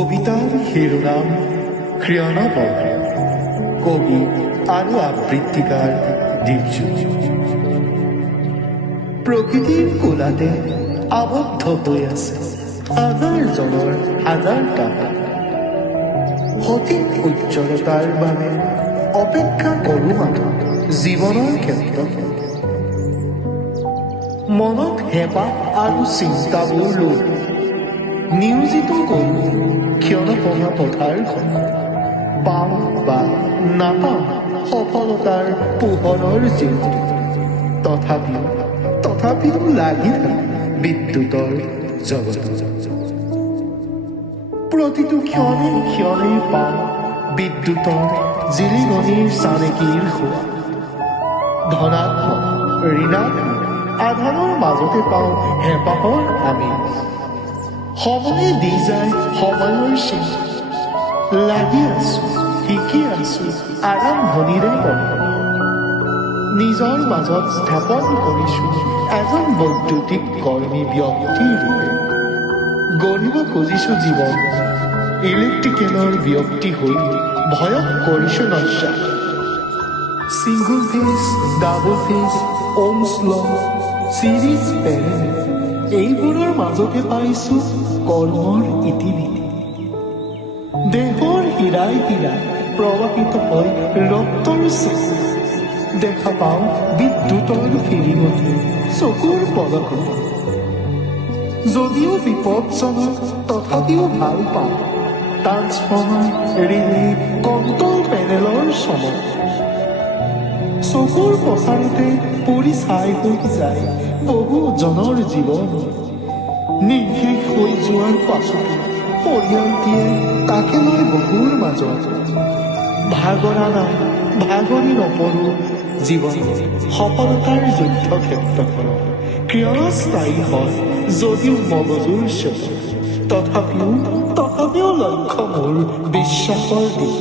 কবিতাৰ শিৰোনাম ক্ষীণপদ। কবি আৰু আবৃত্তিকাৰ দীপজ্যোতি। প্ৰকৃতিৰ কোলাতে আবদ্ধ হৈ আছে হাজাৰজনৰ হাজাৰটা সঠিক উজ্জ্বলতাৰ বাবে অপেক্ষা কৰোঁ মাথো জীৱনৰ ক্ষেত্ৰত। মনত হেঁপাহ আৰু চিন্তাবোৰ লৈ নিয়োজিত কৰোঁ ক্ষীণপনা পথাৰখন। পাওঁ বা নাপাওঁ সফলতাৰ পোহৰৰ জ্যোতি, তথাপিও লাগি থাকে বিদ্যুতৰ জগত। প্ৰতিটো ক্ষণে ক্ষণে পাওঁ বিদ্যুতৰ জিলিঙনিৰ চানেকিৰ সোৱাদ। ধনাত্মক ঋণাত্মক আধাৰৰ মাজতে পাওঁ হেঁপাহৰ আমেজ। সময়ে দি যায় সময়ৰ চিন, লাগি আছো শিকি আছো আৰম্ভণিৰে বন্ধ। নিজৰ মাজত স্থাপন কৰিছো এজন বৈদ্যুতিক কৰ্মী ব্যক্তিৰ ৰূপে। গঢ়িব খুজিছো জীৱন ইলেক্ট্ৰিকেলৰ ব্যক্তি হৈ। ভয়ক কৰিছো নশ্যা single phase, double phase, Ohm's law, series parallel, এইবোৰৰ মাজতে পাইছো কৰ্মৰ ইতিবৃত্তি। দেহৰ হীৰাই হীৰাই প্ৰৱাহিত হয় ৰক্তৰ চেক। দেখা পাওঁ বিদ্যুতৰ ফিৰিঙতে চকুৰ পলকতে। যদিও বিপদজনক তথাপিও ভাল পাওঁ ট্ৰান্সফৰ্মাৰ, ৰিলে, কণ্ট্ৰল পেনেলৰ চমক। চকুৰ প্ৰচাৰতে পৰি চাই হৈ যায় বহুজনৰ জীৱন। নিৰ্শেষ হৈ যোৱাৰ পাছতো পৰিয়ালটিয়ে তাকে লৈ বহুৰ মাজত। ভাগৰা নাই, ভাগৰি নপৰোঁ জীৱন সফলতাৰ যুদ্ধক্ষেত্ৰখনত। ক্ষণস্থায়ী হয় যদিও মগজুৰ চেতনা, তথাপিও লক্ষ্য মোৰ বিশ্বাসৰ দিশ।